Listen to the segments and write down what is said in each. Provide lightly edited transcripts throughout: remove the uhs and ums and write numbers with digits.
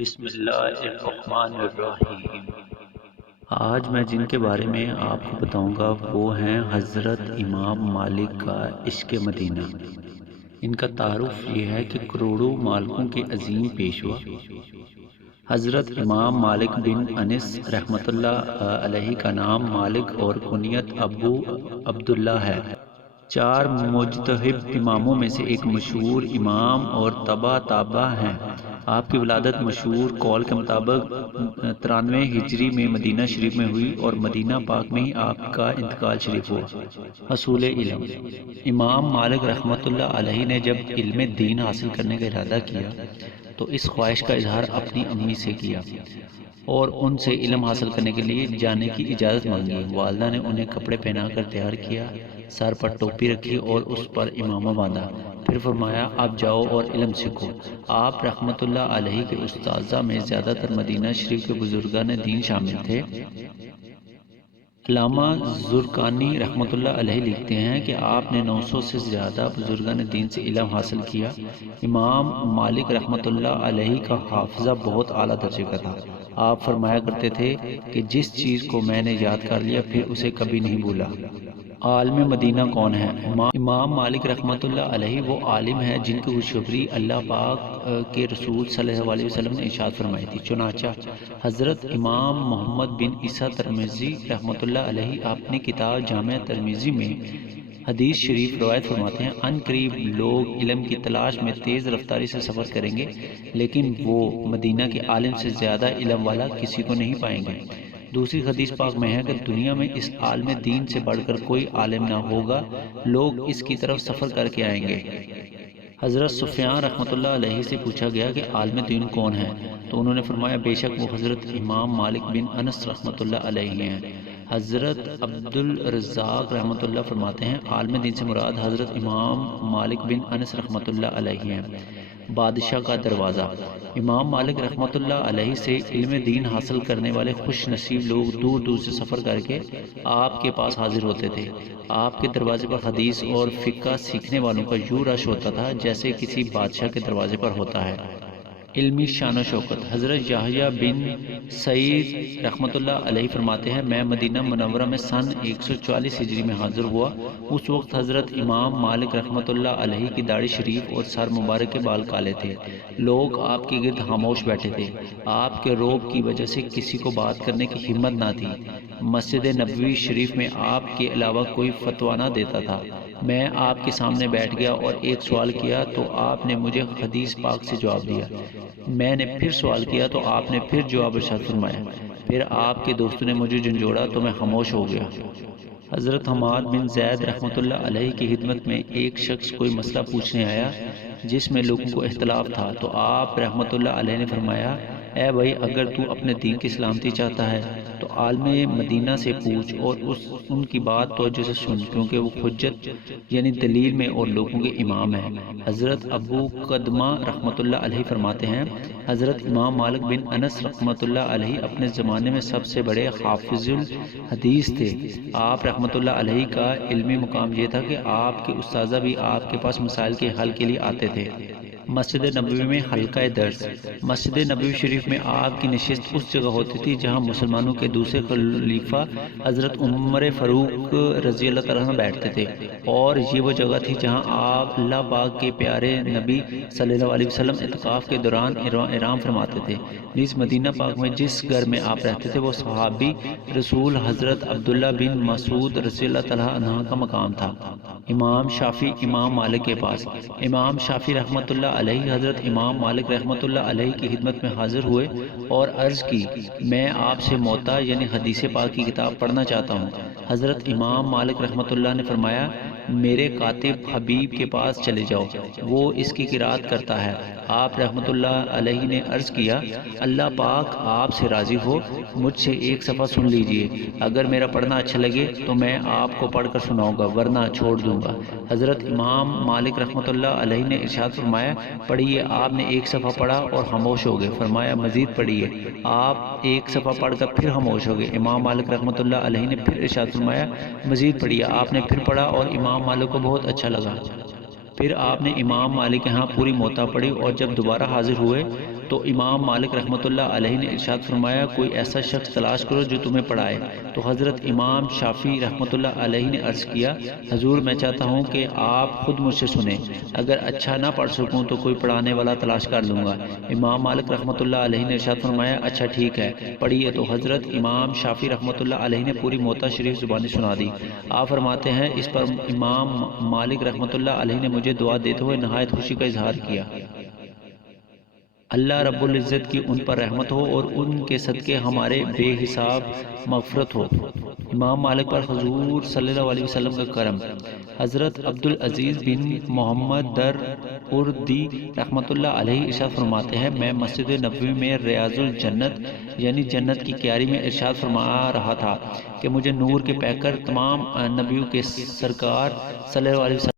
بسم اللہ الرحمن الرحیم۔ آج میں جن کے بارے میں آپ کو بتاؤں گا وہ ہیں حضرت امام مالک کا عشق مدینہ۔ ان کا تعارف یہ ہے کہ کروڑوں مالکوں کے عظیم پیشوا حضرت امام مالک بن انس رحمۃ اللہ علیہ کا نام مالک اور کنیت ابو عبداللہ ہے۔ چار مجتہد اماموں میں سے ایک مشہور امام اور تبا تابع ہیں۔ آپ کی ولادت مشہور قول کے مطابق 93 ہجری میں مدینہ شریف میں ہوئی اور مدینہ پاک میں ہی آپ کا انتقال شریف ہوا۔ حصول علم۔ امام مالک رحمۃ اللہ علیہ نے جب علم دین حاصل کرنے کا ارادہ کیا تو اس خواہش کا اظہار اپنی امی سے کیا اور ان سے علم حاصل کرنے کے لیے جانے کی اجازت مانگی۔ والدہ نے انہیں کپڑے پہنا کر تیار کیا، سر پر ٹوپی رکھی اور اس پر امامہ باندھا، پھر فرمایا آپ جاؤ اور علم سیکھو۔ آپ رحمۃ اللہ علیہ کے استاذہ میں زیادہ تر مدینہ شریف کے بزرگان دین شامل تھے۔ علامہ زرقانی رحمۃ اللہ علیہ لکھتے ہیں کہ آپ نے 900 سے زیادہ بزرگان دین سے علم حاصل کیا۔ امام مالک رحمۃ اللہ علیہ کا حافظہ بہت اعلیٰ درجے کا تھا۔ آپ فرمایا کرتے تھے کہ جس چیز کو میں نے یاد کر لیا پھر اسے کبھی نہیں بھولا۔ عالم مدینہ کون ہے؟ امام مالک رحمۃ اللہ علیہ وہ عالم ہے جن کی خوشخبری اللہ پاک کے رسول صلی اللہ علیہ وسلم نے ارشاد فرمائی تھی۔ چنانچہ حضرت امام محمد بن عیسیٰ ترمذی رحمۃ اللہ علیہ اپنی کتاب جامع ترمذی میں حدیث شریف روایت فرماتے ہیں، ان قریب لوگ علم کی تلاش میں تیز رفتاری سے سفر کریں گے لیکن وہ مدینہ کے عالم سے زیادہ علم والا کسی کو نہیں پائیں گے۔ دوسری حدیث پاک میں ہے کہ دنیا میں اس عالم دین سے بڑھ کر کوئی عالم نہ ہوگا، لوگ اس کی طرف سفر کر کے آئیں گے۔ حضرت سفیان رحمۃ اللہ علیہ سے پوچھا گیا کہ عالم دین کون ہے تو انہوں نے فرمایا بے شک وہ حضرت امام مالک بن انس رحمۃ اللہ علیہ ہیں۔ حضرت عبدالرزاق رحمۃ اللہ فرماتے ہیں عالم دین سے مراد حضرت امام مالک بن انس رحمۃ اللہ علیہ ہیں۔ بادشاہ کا دروازہ۔ امام مالک رحمۃ اللہ علیہ سے علم دین حاصل کرنے والے خوش نصیب لوگ دور دور سے سفر کر کے آپ کے پاس حاضر ہوتے تھے۔ آپ کے دروازے پر حدیث اور فقہ سیکھنے والوں کا یوں رش ہوتا تھا جیسے کسی بادشاہ کے دروازے پر ہوتا ہے۔ علمی شان و شوکت۔ حضرت یحییٰ بن سعید رحمۃ اللہ علیہ فرماتے ہیں میں مدینہ منورہ میں سن 140 ہجری میں حاضر ہوا۔ اس وقت حضرت امام مالک رحمۃ اللہ علیہ کی داڑھی شریف اور سر مبارک کے بال کالے تھے۔ لوگ آپ کے گرد خاموش بیٹھے تھے۔ آپ کے روب کی وجہ سے کسی کو بات کرنے کی ہمت نہ تھی۔ مسجد نبوی شریف میں آپ کے علاوہ کوئی فتویٰ نہ دیتا تھا۔ میں آپ کے سامنے بیٹھ گیا اور ایک سوال کیا تو آپ نے مجھے حدیث پاک سے جواب دیا۔ میں نے پھر سوال کیا تو آپ نے پھر جواب ارشاد فرمایا۔ پھر آپ کے دوستوں نے مجھے جھنجھوڑا تو میں خاموش ہو گیا۔ حضرت حماد بن زید رحمۃ اللہ علیہ کی خدمت میں ایک شخص کوئی مسئلہ پوچھنے آیا جس میں لوگوں کو اختلاف تھا تو آپ رحمۃ اللہ علیہ نے فرمایا اے بھائی اگر تو اپنے دین کی سلامتی چاہتا ہے تو عالم مدینہ سے پوچھ اور ان کی بات توجہ سے سن کیونکہ وہ حجت یعنی دلیل میں اور لوگوں کے امام ہیں۔ حضرت ابو قدمہ رحمۃ اللہ علیہ فرماتے ہیں حضرت امام مالک بن انس رحمۃ اللہ علیہ اپنے زمانے میں سب سے بڑے حافظ الحدیث تھے۔ آپ رحمۃ اللہ علیہ کا علمی مقام یہ تھا کہ آپ کے استاذہ بھی آپ کے پاس مسائل کے حل کے لیے آتے تھے۔ مسجد نبوی میں حلقہ درس۔ مسجد نبوی شریف میں آپ کی نشست اس جگہ ہوتی تھی جہاں مسلمانوں کے دوسرے خلیفہ حضرت عمر فاروق رضی اللہ تعالیٰ عنہ بیٹھتے تھے اور یہ وہ جگہ تھی جہاں آپ اللہ پاک کے پیارے نبی صلی اللہ علیہ وسلم اعتکاف کے دوران احرام فرماتے تھے۔ نیز مدینہ پاک میں جس گھر میں آپ رہتے تھے وہ صحابی رسول حضرت عبداللہ بن مسعود رضی اللہ تعالیٰ عنہ کا مقام تھا۔ امام شافعی امام مالک کے پاس۔ امام شافعی رحمۃ اللہ علیہ حضرت امام مالک رحمۃ اللہ علیہ کی خدمت میں حاضر ہوئے اور عرض کی میں آپ سے موطا یعنی حدیث پاک کی کتاب پڑھنا چاہتا ہوں۔ حضرت امام مالک رحمۃ اللہ نے فرمایا میرے کاتب حبیب کے پاس چلے جاؤ، وہ اس کی قرات کرتا ہے۔ آپ رحمۃ اللہ علیہ نے عرض کیا اللہ پاک آپ سے راضی ہو مجھ سے ایک صفحہ سن لیجئے، اگر میرا پڑھنا اچھا لگے تو میں آپ کو پڑھ کر سناؤں گا ورنہ چھوڑ دوں گا۔ حضرت امام مالک رحمۃ اللہ علیہ نے ارشاد فرمایا پڑھیے۔ آپ نے ایک صفحہ پڑھا اور خاموش ہو گئے۔ فرمایا مزید پڑھیے۔ آپ ایک صفحہ پڑھ کر پھر خاموش ہو گئے۔ امام مالک رحمۃ اللہ علیہ نے پھر ارشاد فرمایا مزید پڑھیے۔ آپ نے پھر پڑھا اور امام مالک کو بہت اچھا لگا۔ پھر آپ نے امام مالک کے ہاں پوری موطا پڑھی اور جب دوبارہ حاضر ہوئے تو امام مالک رحمۃ اللہ علیہ نے ارشاد فرمایا کوئی ایسا شخص تلاش کرو جو تمہیں پڑھائے۔ تو حضرت امام شافعی رحمۃ اللہ علیہ نے عرض کیا حضور میں چاہتا ہوں کہ آپ خود مجھ سے سنیں، اگر اچھا نہ پڑھ سکوں تو کوئی پڑھانے والا تلاش کر لوں گا۔ امام مالک رحمۃ اللہ علیہ نے ارشاد فرمایا اچھا ٹھیک ہے پڑھیے۔ تو حضرت امام شافعی رحمۃ اللہ علیہ نے پوری موطا شریف زبانی سنا دی۔ آپ فرماتے ہیں اس پر امام مالک رحمۃ اللہ علیہ نے مجھے دعا دیتے ہوئے نہایت خوشی کا اظہار کیا، اللہ رب العزت کی ان پر رحمت ہو اور ان کے صدقے ہمارے بے حساب مغفرت ہو۔ امام مالک پر حضور صلی اللہ علیہ وسلم کا کرم۔ حضرت عبدالعزیز بن محمد در اردی رحمۃ اللہ علیہ ارشاد فرماتے ہیں میں مسجد نبوی میں ریاض الجنت یعنی جنت کی کیاری میں ارشاد فرما رہا تھا کہ مجھے نور کے پیکر تمام نبیوں کے سرکار صلی اللہ علیہ وسلم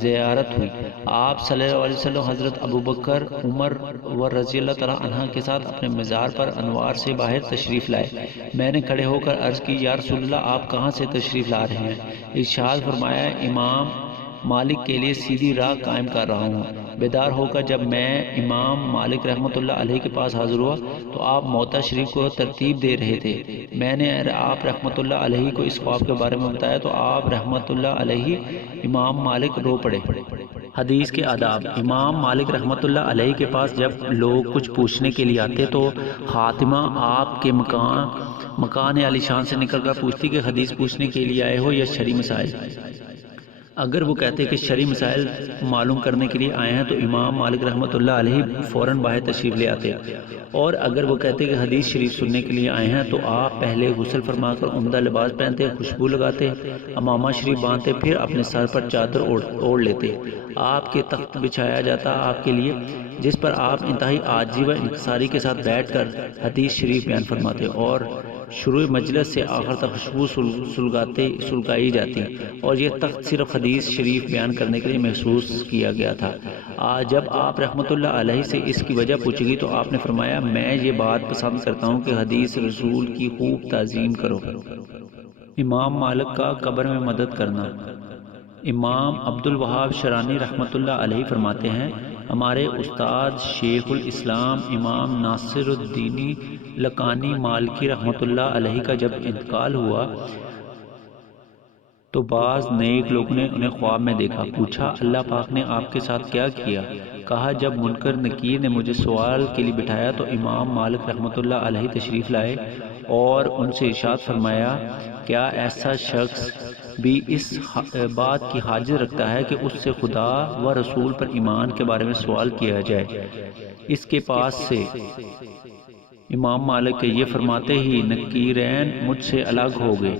زیارت ہوئی۔ آپ صلی اللہ علیہ وسلم حضرت ابوبکر عمر و رضی اللہ تعالیٰ عنہ کے ساتھ اپنے مزار پر انوار سے باہر تشریف لائے۔ میں نے کھڑے ہو کر عرض کی یا رسول اللہ آپ کہاں سے تشریف لا رہے ہیں؟ ارشاد فرمایا امام مالک کے لیے سیدھی راہ قائم کر رہا ہوں۔ بیدار ہو کر جب میں امام مالک رحمۃ اللہ علیہ کے پاس حاضر ہوا تو آپ موطا شریف کو ترتیب دے رہے تھے۔ میں نے آپ رحمۃ اللہ علیہ کو اس خواب کے بارے میں بتایا تو آپ رحمۃ اللہ علیہ امام مالک رو پڑے۔ حدیث کے آداب۔ امام مالک رحمۃ اللہ علیہ کے پاس جب لوگ کچھ پوچھنے کے لیے آتے تو خاتمہ آپ کے مکان علی شان سے نکل کر پوچھتی کہ حدیث پوچھنے کے لیے آئے ہو یا شرعی مسائل؟ اگر وہ کہتے کہ شرعی مسائل معلوم کرنے کے لیے آئے ہیں تو امام مالک رحمۃ اللہ علیہ فوراً باہر تشریف لے آتے، اور اگر وہ کہتے کہ حدیث شریف سننے کے لیے آئے ہیں تو آپ پہلے غسل فرما کر عمدہ لباس پہنتے، خوشبو لگاتے، امامہ شریف باندھتے، پھر اپنے سر پر چادر اوڑھ لیتے۔ آپ کے تخت بچھایا جاتا آپ کے لیے جس پر آپ انتہائی عاجزی و انکساری کے ساتھ بیٹھ کر حدیث شریف بیان فرماتے، اور شروع مجلس سے آخر تک خوشبو سلگائی جاتی، اور یہ تخت صرف حدیث شریف بیان کرنے کے لیے محسوس کیا گیا تھا۔ جب آپ رحمۃ اللہ علیہ سے اس کی وجہ پوچھی گئی تو آپ نے فرمایا میں یہ بات پسند کرتا ہوں کہ حدیث رسول کی خوب تعظیم کرو۔ امام مالک کا قبر میں مدد کرنا۔ امام عبد الوہاب شرانی رحمۃ اللہ علیہ فرماتے ہیں ہمارے استاد شیخ الاسلام امام ناصر الدین لکانی مالکی رحمۃ اللہ علیہ کا جب انتقال ہوا تو بعض نیک لوگوں نے انہیں خواب میں دیکھا۔ پوچھا اللہ پاک نے آپ کے ساتھ کیا کیا؟ کہا جب منکر نکیر نے مجھے سوال کے لیے بٹھایا تو امام مالک رحمۃ اللہ علیہ تشریف لائے اور ان سے ارشاد فرمایا کیا ایسا شخص بھی اس بات کی حاجت رکھتا ہے کہ اس سے خدا و رسول پر ایمان کے بارے میں سوال کیا جائے؟ اس کے پاس سے امام مالک کے یہ فرماتے ہی نکیرین مجھ سے الگ ہو گئے۔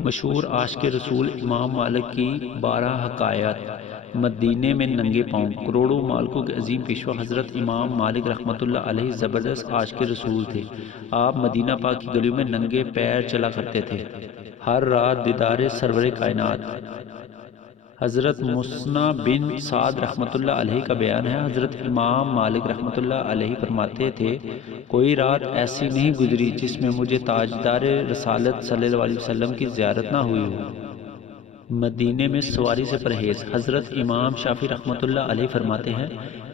مشہور عاشق رسول امام مالک کی 12 حکایات۔ مدینے میں ننگے پاؤں۔ کروڑوں مالکوں کے عظیم پیشوا حضرت امام مالک رحمۃ اللہ علیہ زبردست عاشق رسول تھے۔ آپ مدینہ پاک کی گلیوں میں ننگے پیر چلا کرتے تھے، ہر رات دیدار سرور کائنات۔ حضرت مسنا بن سعد رحمۃ اللہ علیہ کا بیان ہے حضرت امام مالک رحمۃ اللہ علیہ فرماتے تھے کوئی رات ایسی نہیں گزری جس میں مجھے تاجدار رسالت صلی اللہ علیہ وسلم کی زیارت نہ ہوئی ہو۔ مدینے میں سواری سے پرہیز۔ حضرت امام شافعی رحمۃ اللہ علیہ فرماتے ہیں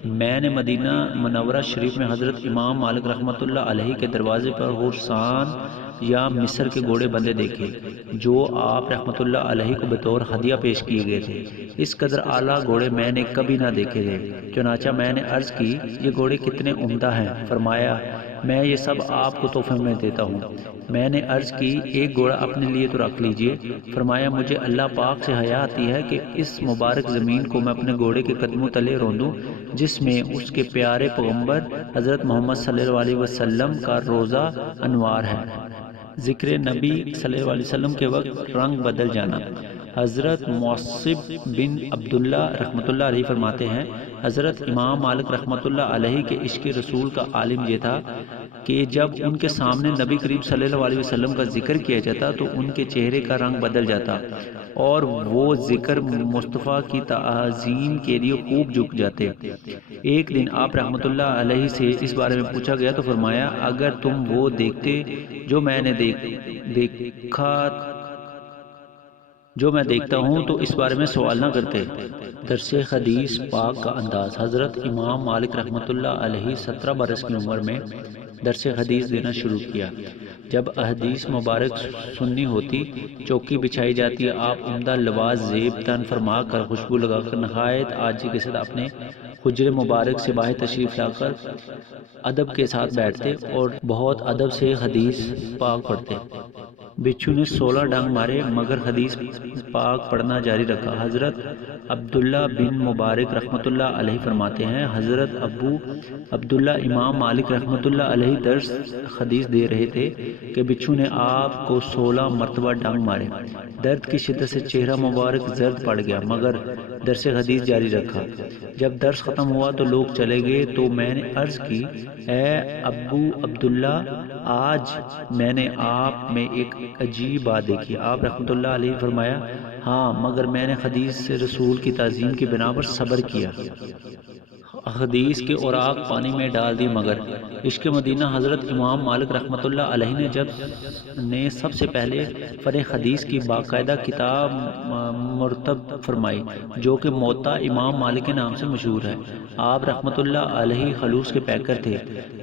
میں نے مدینہ منورہ شریف میں حضرت امام مالک رحمۃ اللہ علیہ کے دروازے پر غرسان یا مصر کے گھوڑے بندے دیکھے جو آپ رحمۃ اللہ علیہ کو بطور ہدیہ پیش کیے گئے تھے۔ اس قدر اعلیٰ گھوڑے میں نے کبھی نہ دیکھے تھے۔ چنانچہ میں نے عرض کی یہ گھوڑے کتنے عمدہ ہیں؟ فرمایا میں یہ سب آپ کو تحفے میں دیتا ہوں۔ میں نے عرض کی ایک گھوڑا اپنے لیے تو رکھ لیجئے۔ فرمایا مجھے اللہ پاک سے حیا آتی ہے کہ اس مبارک زمین کو میں اپنے گھوڑے کے قدموں تلے روندوں جس میں اس کے پیارے پیغمبر حضرت محمد صلی اللہ علیہ وسلم کا روضہ انوار ہے۔ ذکر نبی صلی اللہ علیہ وسلم کے وقت رنگ بدل جانا۔ حضرت معصب بن عبداللہ رحمۃ اللہ علیہ فرماتے ہیں حضرت امام مالک رحمۃ اللہ علیہ کے عشق رسول کا عالم یہ تھا کہ جب ان کے سامنے نبی کریم صلی اللہ علیہ وسلم کا ذکر کیا جاتا تو ان کے چہرے کا رنگ بدل جاتا اور وہ ذکر مصطفیٰ کی تعظیم کے لیے خوب جھک جاتے۔ ایک دن آپ رحمۃ اللہ علیہ سے اس بارے میں پوچھا گیا تو فرمایا اگر تم وہ دیکھتے جو میں دیکھتا ہوں تو اس بارے میں سوال نہ کرتے۔ درس حدیث پاک کا انداز۔ حضرت امام مالک رحمۃ اللہ علیہ 17 برس کی عمر میں درس حدیث دینا شروع کیا۔ جب احادیث مبارک سننی ہوتی چوکی بچھائی جاتی، آپ عمدہ لباس زیب تن فرما کر خوشبو لگا کر نہایت عاجزی کے ساتھ اپنے حجر مبارک سے باہر تشریف لا کر ادب کے ساتھ بیٹھتے اور بہت ادب سے حدیث پاک پڑھتے۔ بچھو نے 16 ڈنگ مارے مگر حدیث پاک پڑھنا جاری رکھا۔ حضرت عبداللہ بن مبارک رحمۃ اللہ علیہ فرماتے ہیں حضرت ابو عبداللہ امام مالک رحمۃ اللہ علیہ درس حدیث دے رہے تھے کہ بچھو نے آپ کو 16 مرتبہ ڈنگ مارے۔ درد کی شدت سے چہرہ مبارک زرد پڑ گیا مگر درس حدیث جاری رکھا۔ جب درس ختم ہوا تو لوگ چلے گئے تو میں نے عرض کی اے ابو عبداللہ آج میں نے آپ میں ایک عجیب بات دیکھی۔ آپ رحمۃ اللہ علیہ فرمایا ہاں مگر میں نے حدیث رسول کی تعظیم کی بنا پر صبر کیا، حدیث کے اوراق پانی میں ڈال دی مگر عشق مدینہ حضرت امام مالک رحمۃ اللہ علیہ نے سب سے پہلے فن حدیث کی باقاعدہ کتاب مرتب فرمائی جو کہ موطا امام مالک کے نام سے مشہور ہے۔ آپ رحمۃ اللہ علیہ خلوص کے پیکر تھے،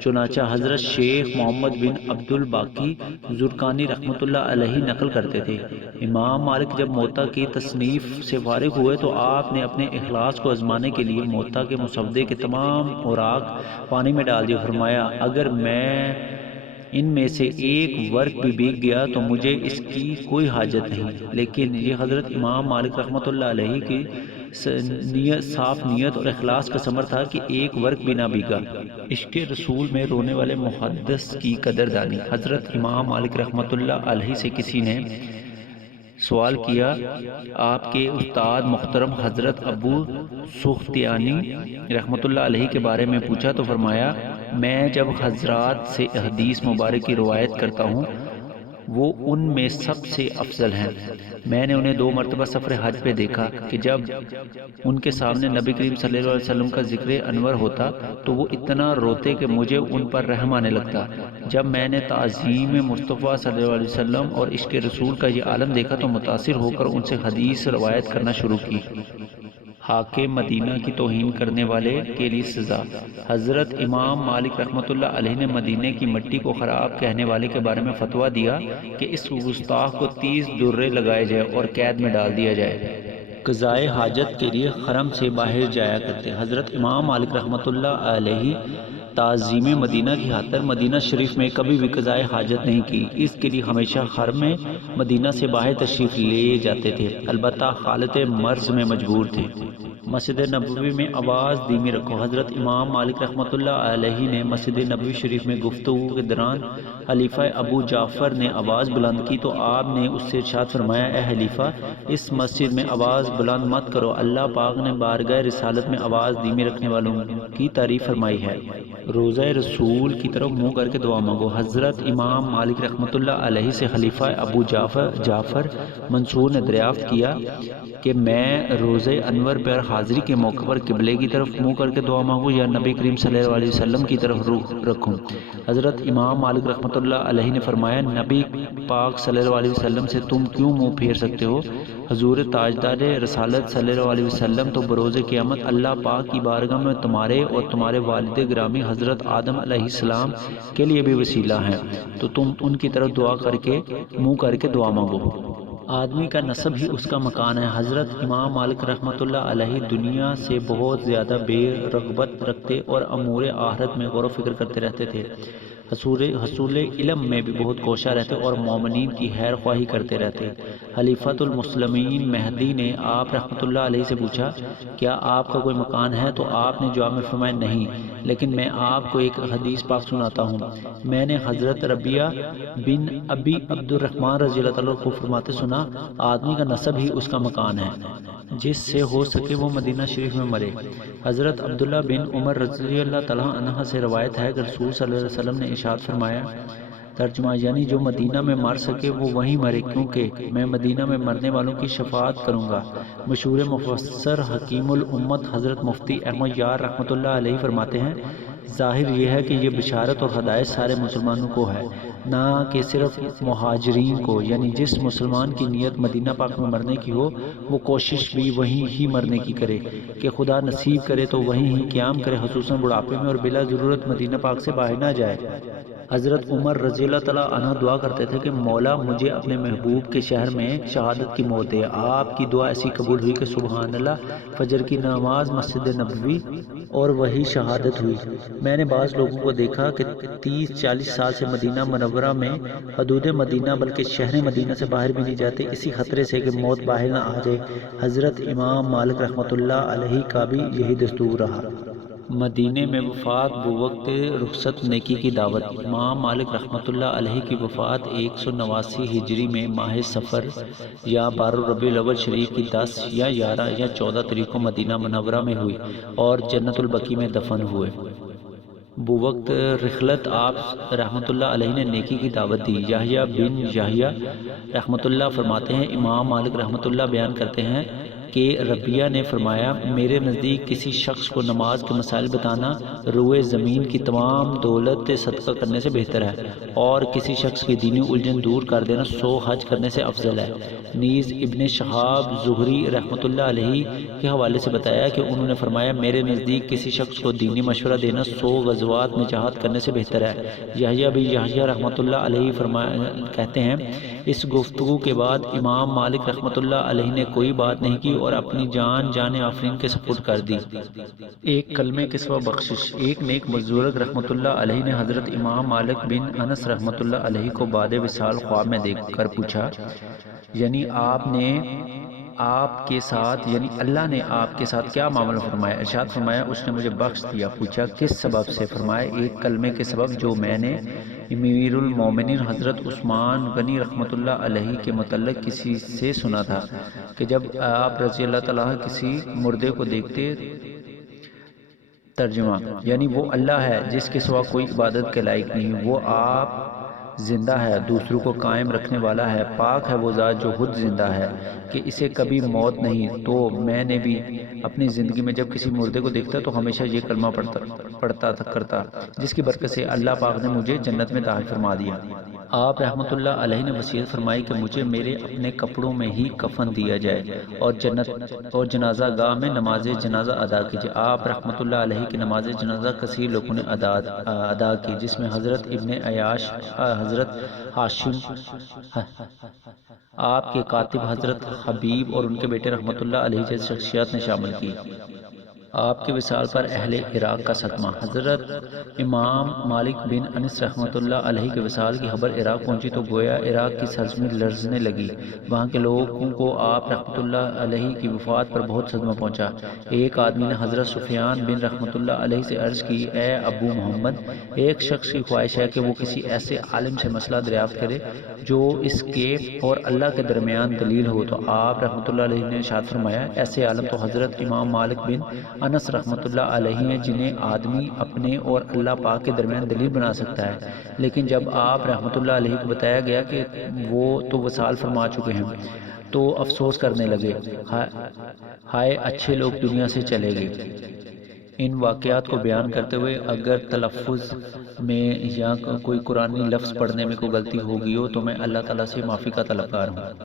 چنانچہ حضرت شیخ محمد بن عبد الباقی زرقانی رحمۃ اللہ علیہ نقل کرتے تھے امام مالک جب موطا کی تصنیف سے فارغ ہوئے تو آپ نے اپنے اخلاص کو آزمانے کے لیے موطا کے مسودے کے تمام اوراق پانی میں ڈال دیے۔ فرمایا اگر میں ان میں سے ایک ورق بھی بھیگ گیا تو مجھے اس کی کوئی حاجت نہیں، لیکن یہ حضرت امام مالک رحمۃ اللہ علیہ کی صاف نیت اور اخلاص کا ثمر تھا کہ ایک ورق بھی نہ بھیگا۔ عشق رسول میں رونے والے محدث کی قدردانی۔ حضرت امام مالک رحمۃ اللہ علیہ سے کسی نے سوال کیا آپ کے استاد محترم حضرت ابو سختیانی رحمۃ اللہ علیہ کے بارے میں پوچھا تو فرمایا میں جب حضرات سے حدیث مبارک کی روایت کرتا ہوں وہ ان میں سب سے افضل ہیں۔ میں نے انہیں 2 مرتبہ سفر حج پہ دیکھا کہ جب ان کے سامنے نبی کریم صلی اللہ علیہ وسلم کا ذکر انور ہوتا تو وہ اتنا روتے کہ مجھے ان پر رحم آنے لگتا۔ جب میں نے تعظیم مصطفیٰ صلی اللہ علیہ وسلم اور عشق رسول کا یہ عالم دیکھا تو متاثر ہو کر ان سے حدیث روایت کرنا شروع کی۔ حاکم مدینہ کی توہین کرنے والے کے لیے سزا۔ حضرت امام مالک رحمۃ اللہ علیہ نے مدینے کی مٹی کو خراب کہنے والے کے بارے میں فتویٰ دیا کہ اس گستاخ کو 30 درے لگائے جائے اور قید میں ڈال دیا جائے۔ قضائے حاجت کے لیے حرم سے باہر جایا کرتے۔ حضرت امام مالک رحمۃ اللہ علیہ تعظیم مدینہ کی خاطر مدینہ شریف میں کبھی بھی قضائے حاجت نہیں کی، اس کے لیے ہمیشہ حرم مدینہ سے باہر تشریف لے جاتے تھے، البتہ حالت مرض میں مجبور تھے۔ مسجد نبوی میں آواز دھیمی رکھو۔ حضرت امام مالک رحمۃ اللہ علیہ نے مسجد نبوی شریف میں گفتگو کے دوران خلیفہ ابو جعفر نے آواز بلند کی تو آپ نے اس سے ارشاد فرمایا اے خلیفہ اس مسجد میں آواز بلند مت کرو، اللہ پاک نے بارگاہ رسالت میں آواز دھیمی رکھنے والوں کی تعریف فرمائی ہے۔ روضہ رسول کی طرف منہ کر کے دعا مانگو۔ حضرت امام مالک رحمۃ اللہ علیہ سے خلیفہ ابو جعفر منصور نے دریافت کیا کہ میں روزہ انور پر حاضری کے موقع پر قبلے کی طرف منہ کر کے دعا مانگوں یا نبی کریم صلی اللہ علیہ وسلم کی طرف رخ رکھوں؟ حضرت امام مالک رحمۃ اللہ علیہ نے فرمایا نبی پاک صلی اللہ علیہ وسلم سے تم کیوں منہ پھیر سکتے ہو؟ حضور تاجدار رسالت صلی اللہ علیہ وسلم تو بروز قیامت اللہ پاک کی بارگاہ میں تمہارے اور تمہارے والد گرامی حضرت آدم علیہ السلام کے لیے بھی وسیلہ ہیں، تو تم ان کی طرف دعا کر کے منہ کر کے دعا مانگو۔ آدمی کا نسب ہی اس کا مکان ہے۔ حضرت امام مالک رحمۃ اللہ علیہ دنیا سے بہت زیادہ بے رغبت رکھتے اور امور آخرت میں غور و فکر کرتے رہتے تھے۔ حصول علم میں بھی بہت کوشاں رہتے اور مومنین کی خیر خواہی کرتے رہتے۔ خلیفۃ المسلمین مہدی نے آپ رحمۃ اللہ علیہ سے پوچھا کیا آپ کا کوئی مکان ہے؟ تو آپ نے جواب میں فرمایا نہیں، لیکن میں آپ کو ایک حدیث پاک سناتا ہوں۔ میں نے حضرت ربیعہ بن ابی عبد الرحمن رضی اللہ تعالیٰ کو فرماتے سنا، آدمی کا نسب ہی اس کا مکان ہے، جس سے ہو سکے وہ مدینہ شریف میں مرے۔ حضرت عبداللہ بن عمر رضی اللہ تعالیٰ عنہ سے روایت ہے کہ رسول صلی اللہ علیہ وسلم نے ارشاد فرمایا، ترجمہ یعنی جو مدینہ میں مر سکے وہ وہیں مرے، کیونکہ میں مدینہ میں مرنے والوں کی شفاعت کروں گا۔ مشہور مفسر حکیم الامت حضرت مفتی احمد یار رحمۃ اللہ علیہ فرماتے ہیں، ظاہر یہ ہے کہ یہ بشارت اور ہدایت سارے مسلمانوں کو ہے، نہ کہ صرف مہاجرین کو، یعنی جس مسلمان کی نیت مدینہ پاک میں مرنے کی ہو وہ کوشش بھی وہیں ہی مرنے کی کرے کہ خدا نصیب کرے تو وہیں ہی قیام کرے، خصوصاً بڑھاپے میں، اور بلا ضرورت مدینہ پاک سے باہر نہ جائے۔ حضرت عمر رضی اللہ تعالیٰ عنہ دعا کرتے تھے کہ مولا مجھے اپنے محبوب کے شہر میں شہادت کی موت دے۔ آپ کی دعا ایسی قبول ہوئی کہ سبحان اللہ، فجر کی نماز مسجد نبوی اور وہی شہادت ہوئی۔ میں نے بعض لوگوں کو دیکھا کہ 30-40 سال سے مدینہ منورہ میں حدود مدینہ بلکہ شہر مدینہ سے باہر بھی نہیں جاتے، اسی خطرے سے کہ موت باہر نہ آ جائے۔ حضرت امام مالک رحمۃ اللہ علیہ کا بھی یہی دستور رہا۔ مدینے میں وفات بوقت رخصت نیکی کی دعوت۔ امام مالک رحمۃ اللہ علیہ کی وفات 189 ہجری میں ماہ صفر یا 12 ربیع الاول شریف کی 10 یا 11 یا 14 تاریخ کو مدینہ منورہ میں ہوئی اور جنت البقیع میں دفن ہوئے۔ بوقت رحلت آپ رحمۃ اللہ علیہ نے نیکی کی دعوت دی۔ یحییٰ بن یحییٰ رحمۃ اللہ فرماتے ہیں، امام مالک رحمۃ اللہ بیان کرتے ہیں کہ ربیعہ نے فرمایا، میرے نزدیک کسی شخص کو نماز کے مسائل بتانا روئے زمین کی تمام دولت صدقہ کرنے سے بہتر ہے، اور کسی شخص کی دینی الجھن دور کر دینا 100 حج کرنے سے افضل ہے۔ نیز ابن شہاب زہری رحمۃ اللہ علیہ کے حوالے سے بتایا کہ انہوں نے فرمایا، میرے نزدیک کسی شخص کو دینی مشورہ دینا 100 غزوات میں جہاد کرنے سے بہتر ہے۔ یحییٰ بن یحییٰ رحمۃ اللہ علیہ کہتے ہیں، اس گفتگو کے بعد امام مالک رحمۃ اللہ علیہ نے کوئی بات نہیں کی اور اپنی جان آفرین کے سپرد کر دی۔ ایک کلمے کے سوا بخشش۔ ایک نیک بزرگ رحمۃ اللہ علیہ نے حضرت امام مالک بن انس رحمۃ اللہ علیہ کو بعد وصال خواب میں دیکھ کر پوچھا، یعنی اللہ نے آپ کے ساتھ کیا معاملہ فرمایا؟ ارشاد فرمایا، اس نے مجھے بخش دیا۔ پوچھا کس سبب سے؟ فرمایا ایک کلمے کے سبب جو میں نے امیر المومنین حضرت عثمان غنی رحمۃ اللہ علیہ کے متعلق کسی سے سنا تھا کہ جب آپ رضی اللہ تعالیٰ کسی مردے کو دیکھتے، ترجمہ یعنی وہ اللہ ہے جس کے سوا کوئی عبادت کے لائق نہیں، وہ آپ زندہ ہے، دوسروں کو قائم رکھنے والا ہے، پاک ہے وہ ذات جو خود زندہ ہے کہ اسے کبھی موت نہیں۔ تو میں نے بھی اپنی زندگی میں جب کسی مردے کو دیکھتا تو ہمیشہ یہ کلمہ پڑھتا کرتا، جس کی برکت سے اللہ پاک نے مجھے جنت میں داخل فرما دیا۔ آپ رحمۃ اللہ علیہ نے وصیت فرمائی کہ مجھے میرے اپنے کپڑوں میں ہی کفن دیا جائے اور جنازہ گاہ میں نماز جنازہ ادا کیجیے۔ آپ رحمۃ اللہ علیہ کی نماز جنازہ کثیر لوگوں نے ادا کی، جس میں حضرت ابن عیاش، حضرت ہاشم، آپ کے کاتب حضرت حبیب اور ان کے بیٹے رحمۃ اللہ علیہ جیسی شخصیات نے شامل کی۔ آپ کے وصال پر اہل عراق کا صدمہ۔ حضرت امام مالک بن انس رحمۃ اللہ علیہ کے وصال کی خبر عراق پہنچی تو گویا عراق کی سرزمین لرزنے لگی۔ وہاں کے لوگوں کو آپ رحمۃ اللہ علیہ کی وفات پر بہت صدمہ پہنچا۔ ایک آدمی نے حضرت سفیان بن رحمۃ اللہ علیہ سے عرض کی، اے ابو محمد، ایک شخص کی خواہش ہے کہ وہ کسی ایسے عالم سے مسئلہ دریافت کرے جو اس کے اور اللہ کے درمیان دلیل ہو۔ تو آپ رحمۃ اللہ علیہ نے ارشاد فرمایا، ایسے عالم تو حضرت امام مالک بن انس رحمۃ اللہ علیہ ہیں جنہیں آدمی اپنے اور اللہ پاک کے درمیان دلیل بنا سکتا ہے۔ لیکن جب آپ رحمۃ اللہ علیہ کو بتایا گیا کہ وہ تو وصال فرما چکے ہیں تو افسوس کرنے لگے، ہائے اچھے لوگ دنیا سے چلے گئے۔ ان واقعات کو بیان کرتے ہوئے اگر تلفظ میں یا کوئی قرآنی لفظ پڑھنے میں کوئی غلطی ہو گئی ہو تو میں اللہ تعالیٰ سے معافی کا طلبگار ہوں۔